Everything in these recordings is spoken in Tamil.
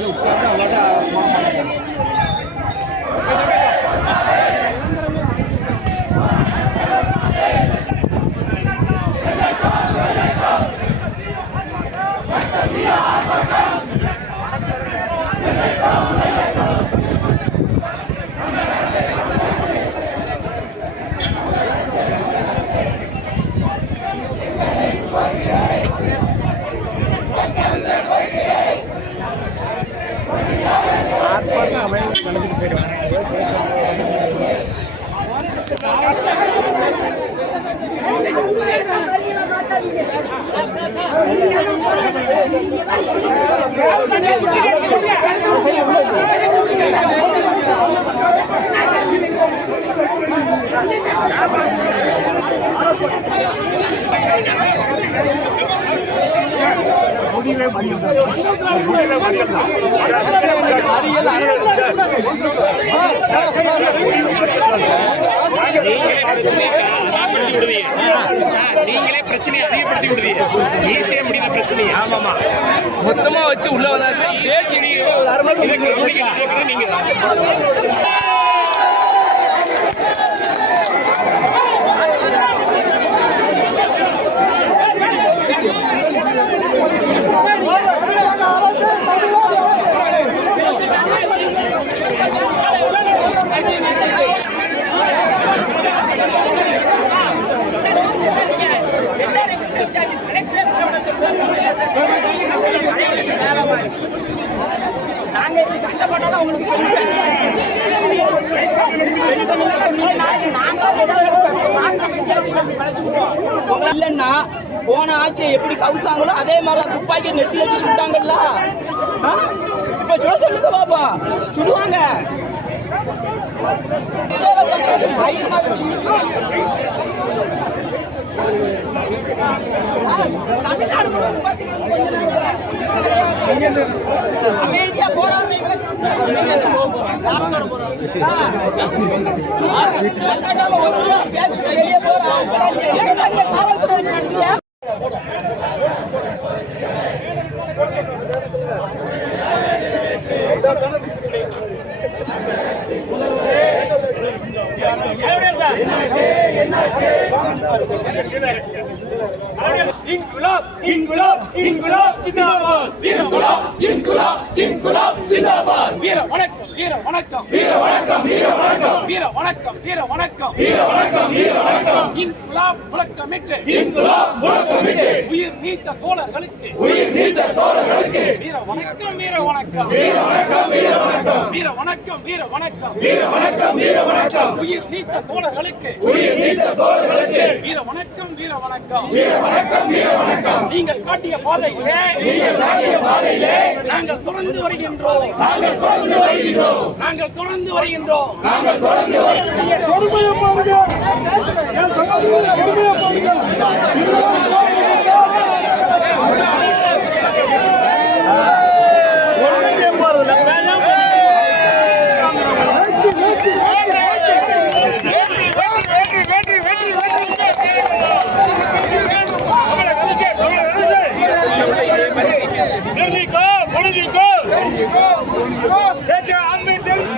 Yeah, sir sir sir. நீங்களே பிரச்சனையை அதிகப்படுத்தி விடுவீங்க ஈஸியா முடியுத பிரச்சனையை. ஆமாமா. மொத்தமா வச்சு உள்ள வந்தாச்சு பேசி நீங்க இல்லைன்னா போன ஆட்சியை எப்படி கவுத்தாங்களோ அதே மாதிரி துப்பாக்கி நெத்தில வச்சு சுட்டாங்கல்ல? இப்ப சொல்ல சொல்லுங்க பாப்பா. சுடுவாங்க. அமைதியா போராடுறீங்களே 本当だ。இன்குலாப் இன்குலாப் இன்குலாப் ஜிந்தாபாத் இன்குலாப் இன்குலாப் இன்குலாப் ஜிந்தாபாத் வீர வணக்கம் வீர வணக்கம். வீர வணக்கம் வீர வணக்கம். வீர வணக்கம் வீர வணக்கம். வீர வணக்கம் வீர வணக்கம். இன்குலாப் முழக்கமிட்டு. இன்குலாப் முழக்கமிட்டு. உயிர் நீத்த தோழர்களுக்கு. உயிர் நீத்த தோழர்களுக்கு. வீர வணக்கம் வீர வணக்கம். வீர வணக்கம் வீர வணக்கம். வீர வணக்கம் வீர வணக்கம். வீர வணக்கம் வீர வணக்கம். உயிர் நீத்த தோழர்களுக்கு. உயிர் நீத்த வீர வணக்கம் வீர வணக்கம். வீர வணக்கம் வீர வணக்கம் நீங்கள் காட்டிய பாதையிலே நீங்கள் காட்டிய பாதையிலே நாங்கள் தொடர்ந்து வருகின்றோம். நாங்கள் தொடர்ந்து வருகின்றோம். நாங்கள் தொடர்ந்து வருகின்றோம். நாங்கள் தொடர்ந்து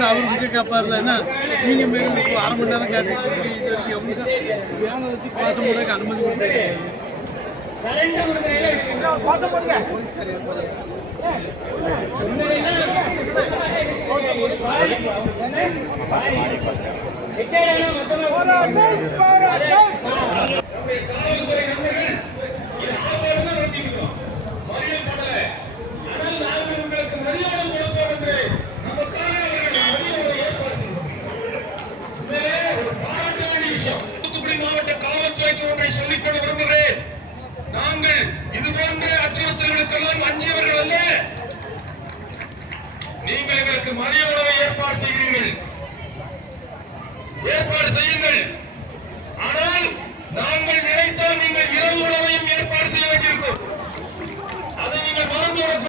அவருக்கு கேட்பார்ல என்ன நீங்க மேலும் இப்போ அரை மணி நேரம் கேட்டு இது வரைக்கும் எவ்வளோ வேலை வச்சு பேச முடியாது அனுமதி கொடுத்தீங்க? நீங்கள் எங்களுக்கு மதிய உணவை ஏற்பாடு செய்கிறீர்கள்.